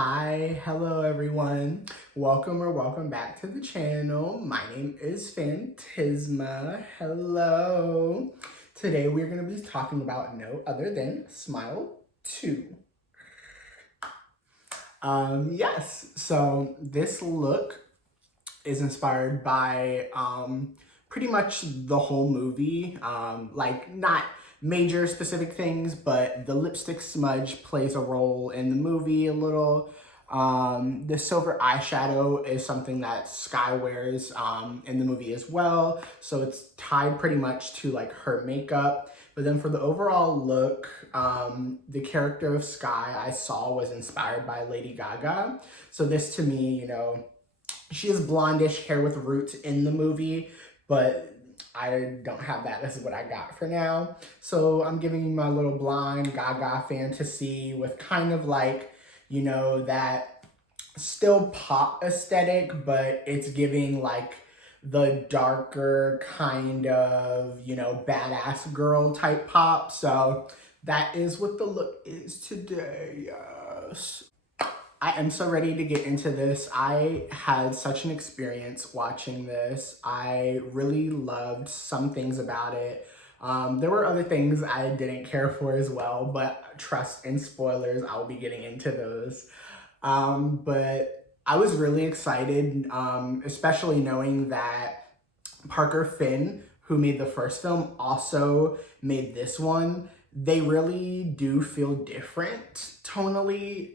Hi, hello everyone. Welcome back to the channel. My name is Fantisma. Hello. Today we're going to be talking about no other than Smile 2. Yes, so this look is inspired by pretty much the whole movie. Like not major specific things, but the lipstick smudge plays a role in the movie a little. The silver eyeshadow is something that Skye wears in the movie as well. So it's tied pretty much to like her makeup. But then for the overall look, the character of Skye I saw was inspired by Lady Gaga. So this to me, she has blondish hair with roots in the movie, but I don't have that. This is what I got for now. So I'm giving you my little blind Gaga fantasy with kind of like, that still pop aesthetic, but it's giving like the darker kind of, badass girl type pop. So that is what the look is today. Yes. I am so ready to get into this. I had such an experience watching this. I really loved some things about it. There were other things I didn't care for as well, but trust in spoilers, I'll be getting into those. But I was really excited, especially knowing that Parker Finn, who made the first film, also made this one. They really do feel different tonally,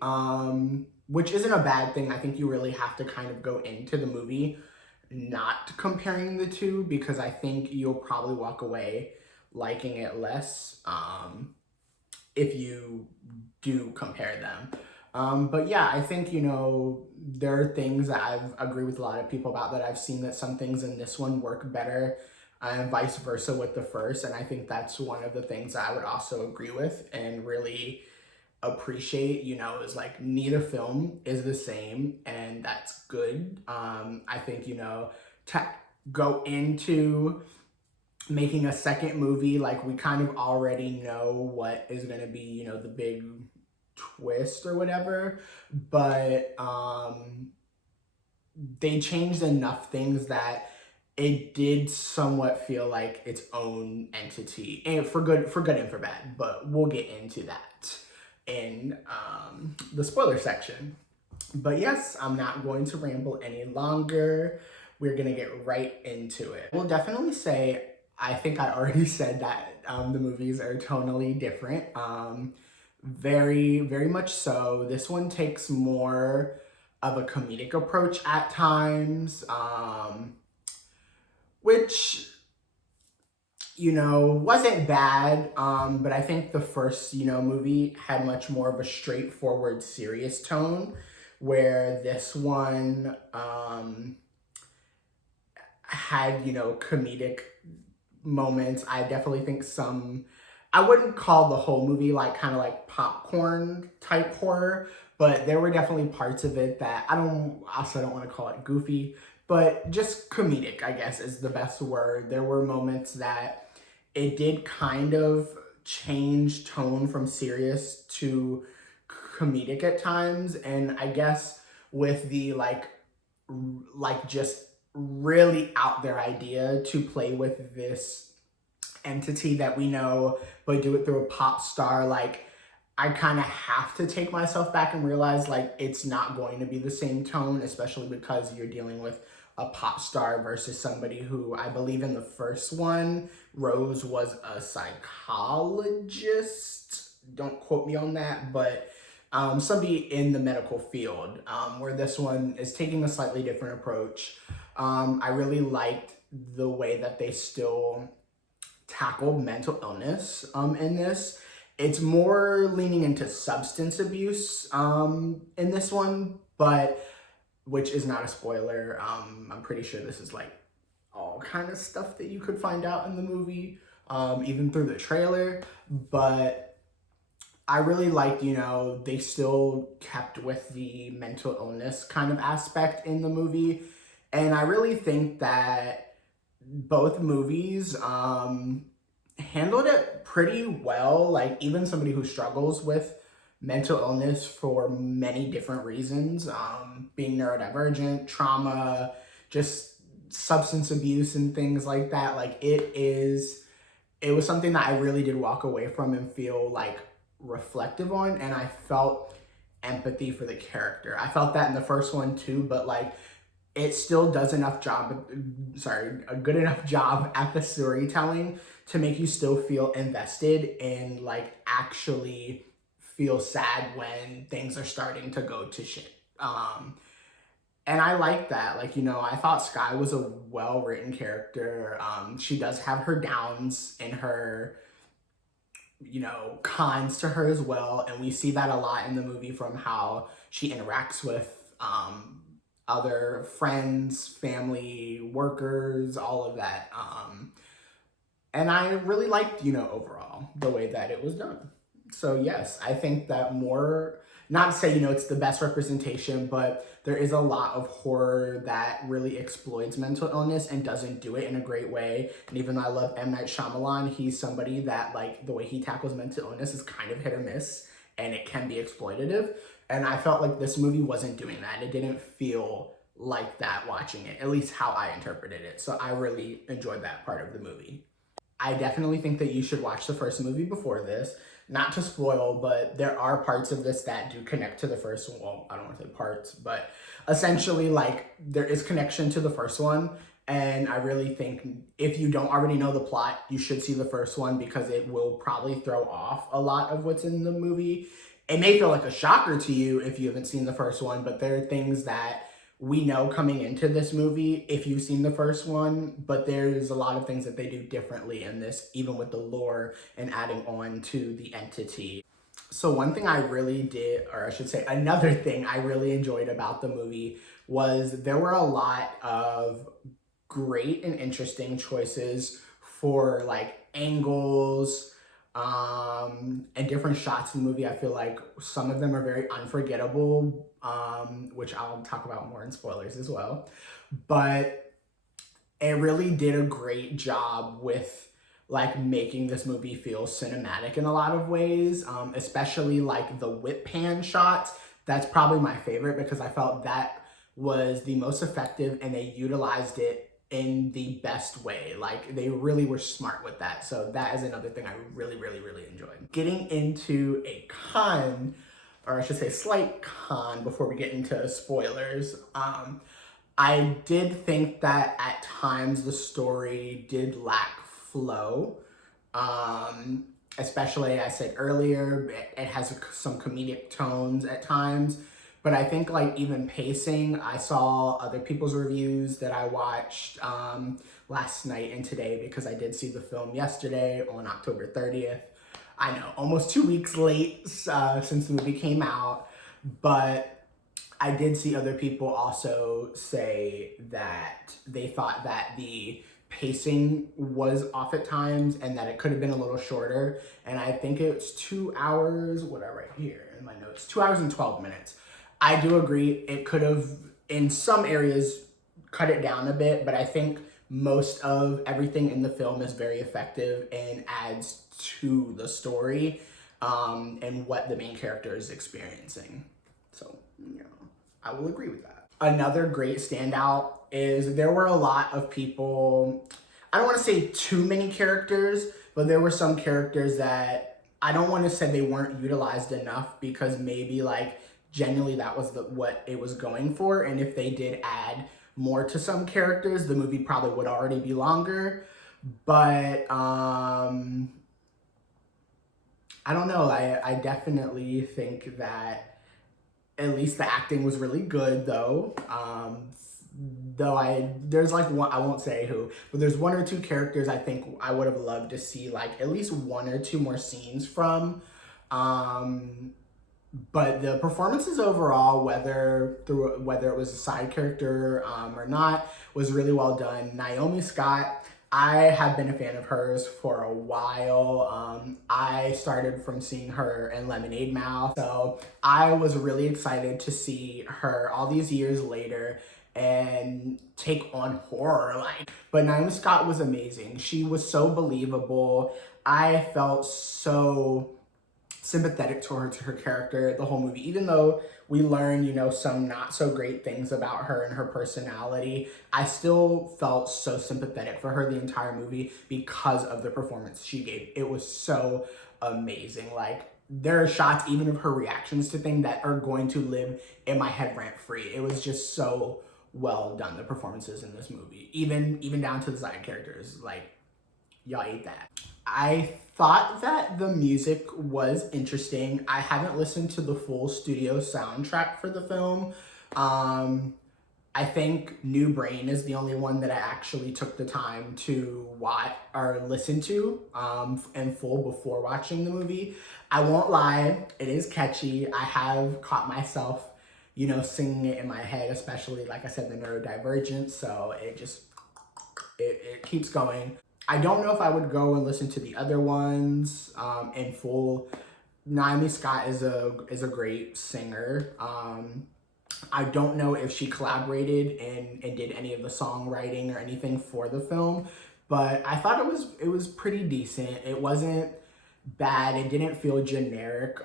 which isn't a bad thing. I think you really have to kind of go into the movie not comparing the two, because I think you'll probably walk away liking it less if you do compare them. But yeah, I think, there are things that I've agreed with a lot of people about, that I've seen that some things in this one work better and vice versa with the first. And I think that's one of the things that I would also agree with and really appreciate, is like neither film is the same, and that's good. I think, to go into making a second movie, like we kind of already know what is going to be, the big twist or whatever, but they changed enough things that it did somewhat feel like its own entity, and for good and for bad, but we'll get into that in the spoiler section. But yes, I'm not going to ramble any longer. We're gonna get right into it. We'll definitely say, I think I already said that the movies are tonally different. Very, very much so. This one takes more of a comedic approach at times, which, wasn't bad. But I think the first, movie had much more of a straightforward, serious tone, where this one had, comedic moments. I definitely think I wouldn't call the whole movie like kind of like popcorn type horror, but there were definitely parts of it that I also don't want to call it goofy, but just comedic, I guess is the best word. There were moments that it did kind of change tone from serious to comedic at times. And I guess with the just really out there idea to play with this entity that we know, but do it through a pop star, like I kind of have to take myself back and realize like it's not going to be the same tone, especially because you're dealing with a pop star versus somebody who, I believe in the first one, Rose was a psychologist. Don't quote me on that, but somebody in the medical field, where this one is taking a slightly different approach. I really liked the way that they still tackled mental illness in this. It's more leaning into substance abuse in this one, but which is not a spoiler. I'm pretty sure this is like all kind of stuff that you could find out in the movie, even through the trailer. But I really liked, they still kept with the mental illness kind of aspect in the movie. And I really think that both movies handled it pretty well. Like even somebody who struggles with mental illness for many different reasons, being neurodivergent, trauma, just substance abuse and things like that. Like it was something that I really did walk away from and feel like reflective on, and I felt empathy for the character. I felt that in the first one too, but like it still does a good enough job at the storytelling to make you still feel invested and like actually feel sad when things are starting to go to shit. And I like that. Like, you know, I thought Sky was a well-written character. She does have her downs and her, you know, cons to her as well. And we see that a lot in the movie from how she interacts with other friends, family, workers, all of that. And I really liked, you know, overall the way that it was done. So yes, I think that more, not to say, you know, it's the best representation, but there is a lot of horror that really exploits mental illness and doesn't do it in a great way. And even though I love M. Night Shyamalan, he's somebody that, like, the way he tackles mental illness is kind of hit or miss, and it can be exploitative. And I felt like this movie wasn't doing that. It didn't feel like that watching it, at least how I interpreted it. So I really enjoyed that part of the movie. I definitely think that you should watch the first movie before this. Not to spoil, but there are parts of this that do connect to the first one. Well, I don't want to say parts, but essentially, like, there is connection to the first one. And I really think if you don't already know the plot, you should see the first one because it will probably throw off a lot of what's in the movie. It may feel like a shocker to you if you haven't seen the first one, but there are things that we know coming into this movie if you've seen the first one, but there's a lot of things that they do differently in this, even with the lore and adding on to the entity. So one thing I really did, or I should say another thing I really enjoyed about the movie was there were a lot of great and interesting choices for like angles, and different shots in the movie. I feel like some of them are very unforgettable, which I'll talk about more in spoilers as well. But it really did a great job with like making this movie feel cinematic in a lot of ways, especially like the whip pan shots. That's probably my favorite because I felt that was the most effective and they utilized it in the best way. Like they really were smart with that. So that is another thing I really, really, really enjoyed. Getting into a con, or I should say slight con before we get into spoilers. I did think that at times the story did lack flow. Especially, I said earlier, it has some comedic tones at times. But I think like even pacing, I saw other people's reviews that I watched last night and today because I did see the film yesterday on October 30th. I know, almost 2 weeks late since the movie came out, but I did see other people also say that they thought that the pacing was off at times and that it could have been a little shorter. And I think it's 2 hours, what I write here in my notes, 2 hours and 12 minutes. I do agree it could have, in some areas, cut it down a bit, but I think most of everything in the film is very effective and adds to the story and what the main character is experiencing. So, you know, I will agree with that. Another great standout is there were a lot of people, I don't want to say too many characters, but there were some characters that I don't want to say they weren't utilized enough because maybe like genuinely that was what it was going for. And if they did add more to some characters, the movie probably would already be longer. But I don't know. I definitely think that at least the acting was really good though. There's like one, I won't say who, but there's one or two characters I think I would have loved to see like at least one or two more scenes from. But the performances overall, whether it was a side character or not, was really well done. Naomi Scott, I have been a fan of hers for a while. I started from seeing her in Lemonade Mouth, so I was really excited to see her all these years later and take on horror. But Naomi Scott was amazing. She was so believable. I felt so sympathetic towards her character the whole movie, even though we learn, you know, some not so great things about her and her personality. I still felt so sympathetic for her the entire movie because of the performance she gave. It was so amazing. Like, there are shots even of her reactions to things that are going to live in my head rent free. It was just so well done, the performances in this movie, even down to the side characters. Like, y'all ate that. I thought that the music was interesting. I haven't listened to the full studio soundtrack for the film. I think New Brain is the only one that I actually took the time to watch or listen to in full before watching the movie. I won't lie, it is catchy. I have caught myself, you know, singing it in my head, especially, like I said, the Neurodivergent. So it keeps going. I don't know if I would go and listen to the other ones in full. Naomi Scott is a great singer. I don't know if she collaborated and did any of the songwriting or anything for the film, but I thought it was pretty decent. It wasn't bad. It didn't feel generic,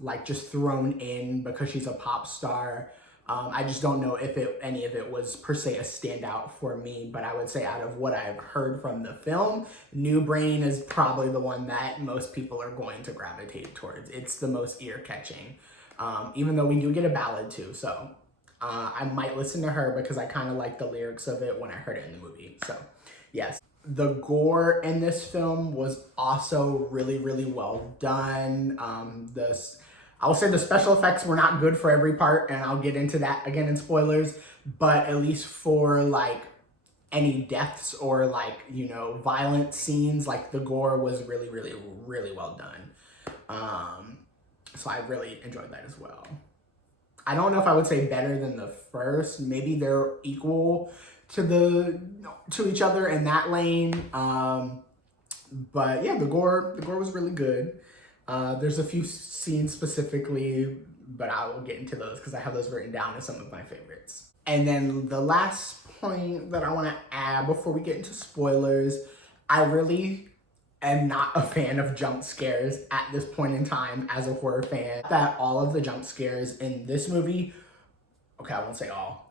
like just thrown in because she's a pop star. I just don't know if any of it was per se a standout for me, but I would say out of what I've heard from the film, New Brain is probably the one that most people are going to gravitate towards. It's the most ear-catching, even though we do get a ballad too, so I might listen to her because I kind of like the lyrics of it when I heard it in the movie, so yes. The gore in this film was also really, really well done. I will say the special effects were not good for every part, and I'll get into that again in spoilers, but at least for like any deaths or like, you know, violent scenes, like the gore was really, really, really well done. So I really enjoyed that as well. I don't know if I would say better than the first. Maybe they're equal to each other in that lane. But yeah, the gore was really good. There's a few scenes specifically, but I will get into those because I have those written down as some of my favorites. And then the last point that I want to add before we get into spoilers, I really am not a fan of jump scares at this point in time as a horror fan. That all of the jump scares in this movie, okay, I won't say all.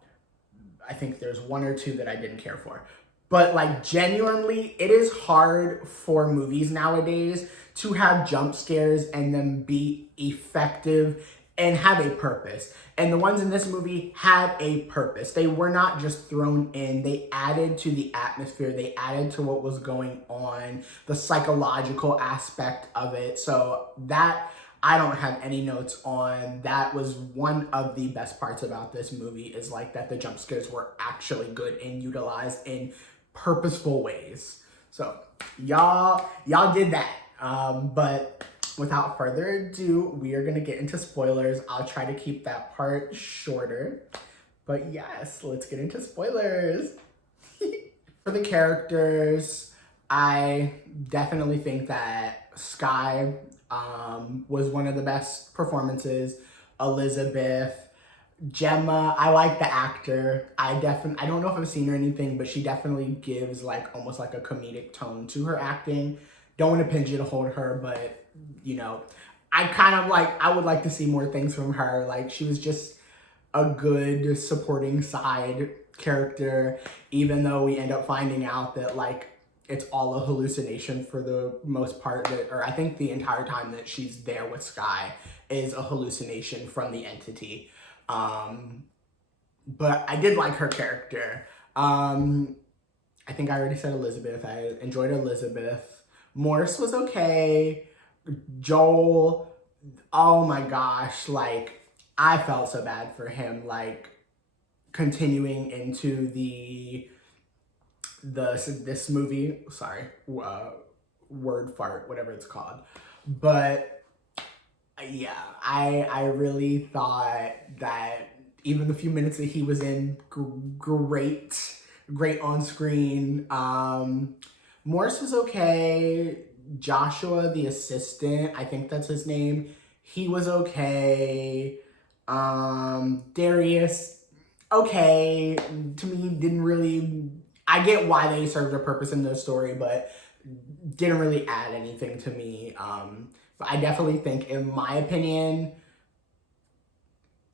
I think there's one or two that I didn't care for. But like genuinely, it is hard for movies nowadays to have jump scares and then be effective and have a purpose. And the ones in this movie had a purpose. They were not just thrown in. They added to the atmosphere. They added to what was going on, the psychological aspect of it. So that I don't have any notes on. That was one of the best parts about this movie, is like that the jump scares were actually good and utilized in purposeful ways. So y'all did that. But without further ado, we are gonna get into spoilers. I'll try to keep that part shorter. But yes, let's get into spoilers. For the characters, I definitely think that Skye was one of the best performances. Elizabeth, Gemma, I like the actor. I don't know if I've seen her anything, but she definitely gives like almost like a comedic tone to her acting. Don't want to pigeonhole her, but you know, I would like to see more things from her. Like, she was just a good supporting side character, even though we end up finding out that like it's all a hallucination for the most part, or I think the entire time that she's there with Skye is a hallucination from the entity. But I did like her character. I think I already said Elizabeth. I enjoyed Elizabeth. Morse was okay. Joel, oh my gosh, like, I felt so bad for him, like, continuing into this movie, sorry, word fart, whatever it's called. But yeah, I really thought that even the few minutes that he was in, great on screen. Morse was okay. Joshua, the assistant, I think that's his name, he was okay. Darius, okay. To me, didn't really, I get why they served a purpose in the story, but didn't really add anything to me. I definitely think, in my opinion,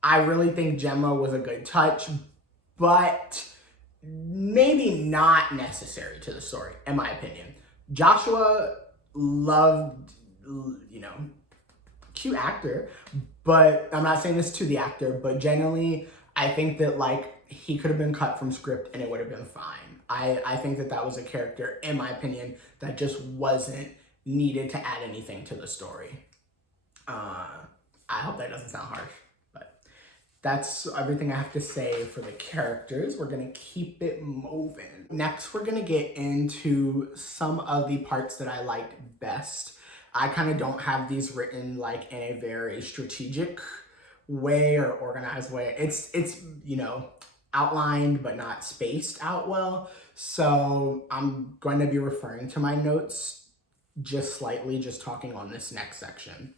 I really think Gemma was a good touch, but maybe not necessary to the story, in my opinion. Joshua loved, you know, cute actor, but I'm not saying this to the actor, but genuinely, I think that like he could have been cut from script and it would have been fine. I think that that was a character, in my opinion, that just wasn't needed to add anything to the story. I hope that doesn't sound harsh, but that's everything I have to say for the characters. We're gonna keep it moving. Next, we're gonna get into some of the parts that I liked best. I kind of don't have these written like in a very strategic way or organized way. It's you know, outlined but not spaced out well. So I'm going to be referring to my notes just slightly, just talking on this next section.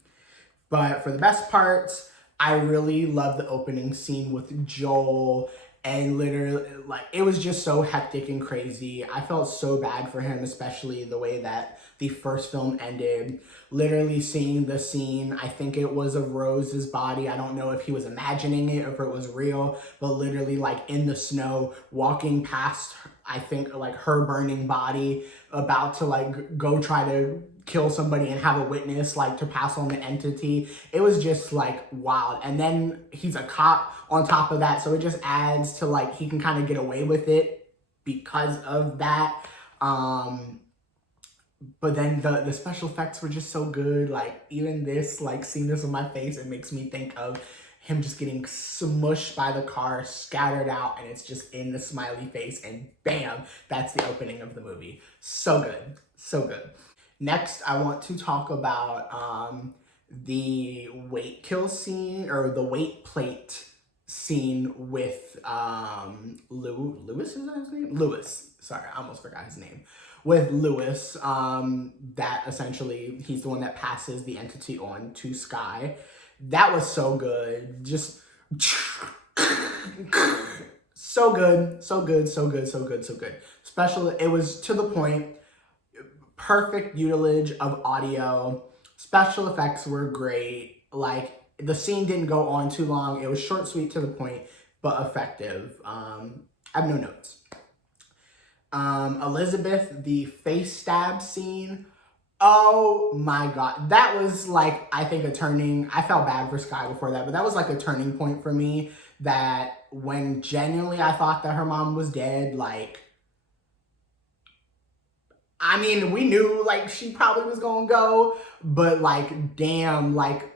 But for the best parts, I really love the opening scene with Joel, and literally, like, it was just so hectic and crazy. I felt so bad for him, especially the way that the first film ended. Literally seeing the scene, I think it was of Rose's body. I don't know if he was imagining it or if it was real, but literally, like, in the snow, walking past, I think, like, her burning body, about to, like, go try to kill somebody and have a witness, like, to pass on the entity. It was just like wild. And then he's a cop on top of that, so it just adds to like he can kind of get away with it because of that. But then the special effects were just so good. Like, even this, like, seeing this on my face, it makes me think of him just getting smushed by the car, scattered out, and it's just in the smiley face, and bam, that's the opening of the movie. So good, so good. Next, I want to talk about the weight kill scene, or the weight plate scene with Lewis, is that his name? Lewis, sorry, I almost forgot his name. With Lewis, that essentially, he's the one that passes the entity on to Skye. That was so good. Just so good, so good, so good, so good, so good. Special, it was to the point, perfect utilage of audio. Special effects were great. Like, the scene didn't go on too long. It was short, sweet, to the point, but effective. I have no notes. Elizabeth, the face stab scene. Oh my God. That was like, I think, a turning. I felt bad for Skye before that, but that was like a turning point for me, that when genuinely I thought that her mom was dead, like, I mean, we knew like she probably was gonna go, but like, damn, like,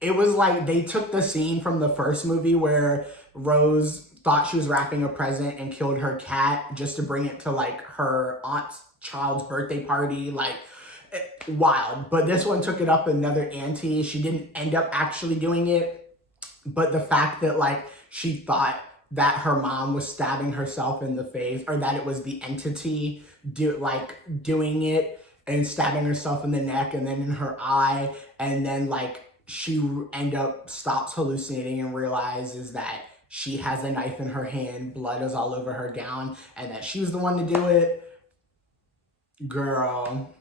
it was like they took the scene from the first movie where Rose thought she was wrapping a present and killed her cat just to bring it to like her aunt's child's birthday party. Like, wild. But this one took it up another ante. She didn't end up actually doing it, but the fact that like she thought that her mom was stabbing herself in the face, or that it was the entity doing it and stabbing herself in the neck and then in her eye, and then like she stops hallucinating and realizes that she has a knife in her hand, blood is all over her gown, and that she was the one to do it. Girl,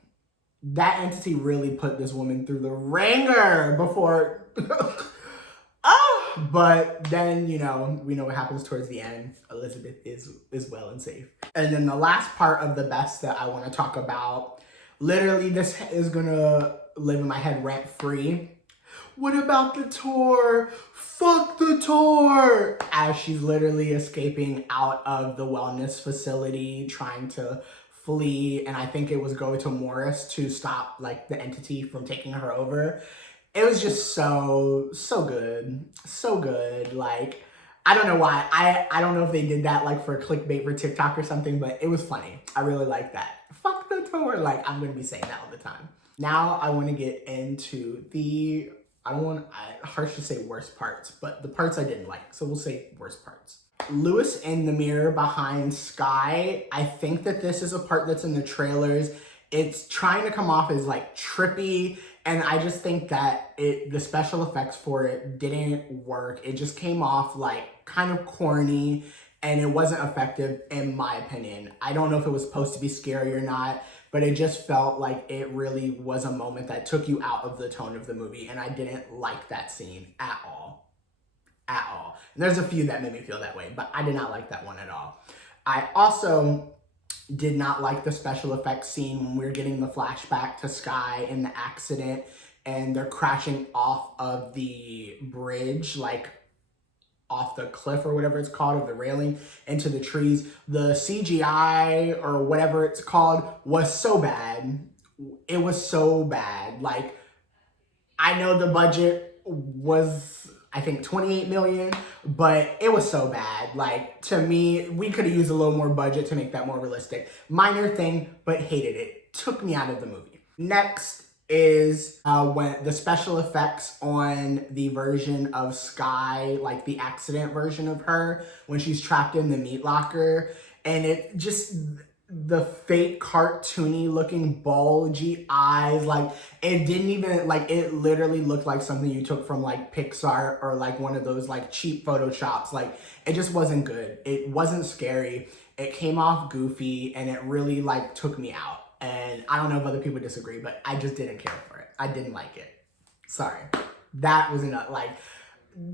that entity really put this woman through the ringer before. But then, you know, we know what happens towards the end. Elizabeth is well and safe. And then the last part of the best that I want to talk about, literally this is gonna live in my head rent free. What about the tour? Fuck the tour! As she's literally escaping out of the wellness facility, trying to flee, and I think it was go to Morris to stop like the entity from taking her over. It was just so good, so good. Like, I don't know why. I don't know if they did that like for clickbait for TikTok or something, but it was funny. I really like that. Fuck the tour. Like, I'm gonna be saying that all the time. Now I want to get into the, harsh to say worst parts, but the parts I didn't like. So we'll say worst parts. Lewis in the mirror behind Skye. I think that this is a part that's in the trailers. It's trying to come off as like trippy, and I just think that the special effects for it didn't work. It just came off like kind of corny, and it wasn't effective in my opinion. I don't know if it was supposed to be scary or not, but it just felt like it really was a moment that took you out of the tone of the movie, and I didn't like that scene at all. At all. And there's a few that made me feel that way, but I did not like that one at all. I also did not like the special effects scene when we were getting the flashback to Skye in the accident and they're crashing off of the bridge, like off the cliff or whatever it's called, of the railing into the trees. The CGI or whatever it's called was so bad. It was so bad. Like, I know the budget was, I think, 28 million, but it was so bad. Like, to me, we could have used a little more budget to make that more realistic. Minor thing, but hated it. Took me out of the movie. Next is when the special effects on the version of Skye, like the accident version of her, when she's trapped in the meat locker, and it just, the fake cartoony looking bulgy eyes, like it didn't even, like it literally looked like something you took from like Pixar or like one of those like cheap photoshops. Like it just wasn't good. It wasn't scary. It came off goofy and it really like took me out. And I don't know if other people disagree, but I just didn't care for it. I didn't like it. Sorry. That was enough. Like,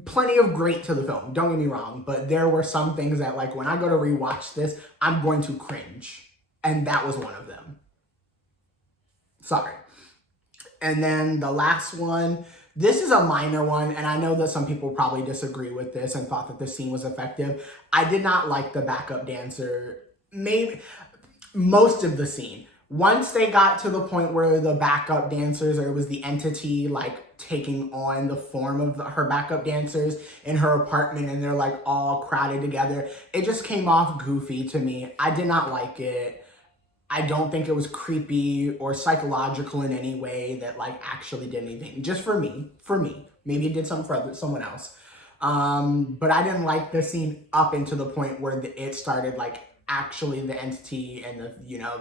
plenty of great to the film, don't get me wrong, but there were some things that like when I go to rewatch this, I'm going to cringe. And that was one of them. Sorry. And then the last one, this is a minor one, and I know that some people probably disagree with this and thought that the scene was effective. I did not like the backup dancer, maybe most of the scene. Once they got to the point where the backup dancers, or it was the entity like taking on the form of her backup dancers in her apartment and they're like all crowded together, it just came off goofy to me. I did not like it. I don't think it was creepy or psychological in any way that like actually did anything. Just for me. Maybe it did something for someone else. But I didn't like the scene up into the point where it started like actually the entity and the, you know,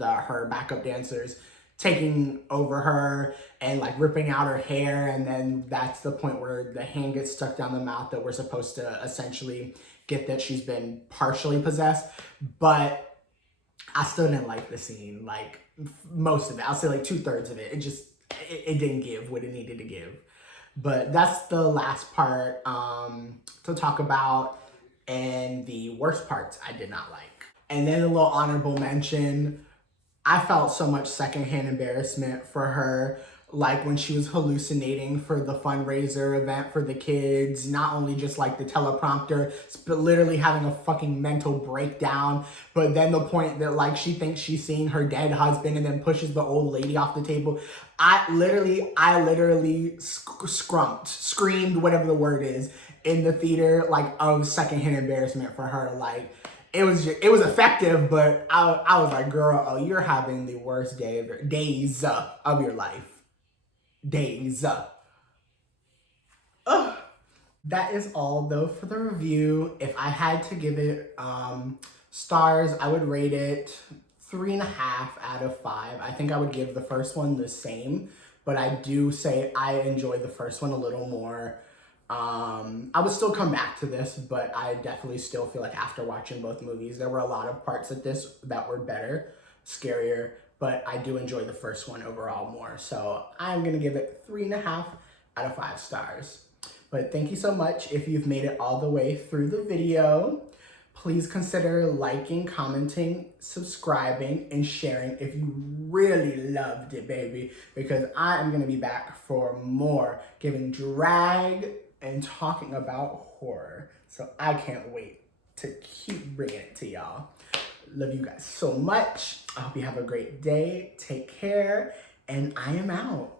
her backup dancers taking over her and like ripping out her hair, and then that's the point where the hand gets stuck down the mouth that we're supposed to essentially get that she's been partially possessed. But I still didn't like the scene, like most of it. I'll say like 2/3 of it. It didn't give what it needed to give. But that's the last part to talk about, and the worst parts I did not like. And then a little honorable mention, I felt so much secondhand embarrassment for her, like when she was hallucinating for the fundraiser event for the kids, not only just like the teleprompter, but literally having a fucking mental breakdown. But then the point that like she thinks she's seeing her dead husband and then pushes the old lady off the table. I literally screamed, whatever the word is, in the theater, like of secondhand embarrassment for her. Like, it was effective, but I was like, girl, oh, you're having the worst days of your life. Days. Ugh. That is all though for the review. If I had to give it stars, I would rate it 3.5 out of 5. I think I would give the first one the same, but I do say I enjoyed the first one a little more. I would still come back to this, but I definitely still feel like after watching both movies, there were a lot of parts of this that were better, scarier, but I do enjoy the first one overall more. So I'm gonna give it 3.5 out of 5 stars. But thank you so much. If you've made it all the way through the video, please consider liking, commenting, subscribing, and sharing if you really loved it, baby, because I am gonna be back for more giving drag and talking about horror. So I can't wait to keep bringing it to y'all. Love you guys so much. I hope you have a great day. Take care, and I am out.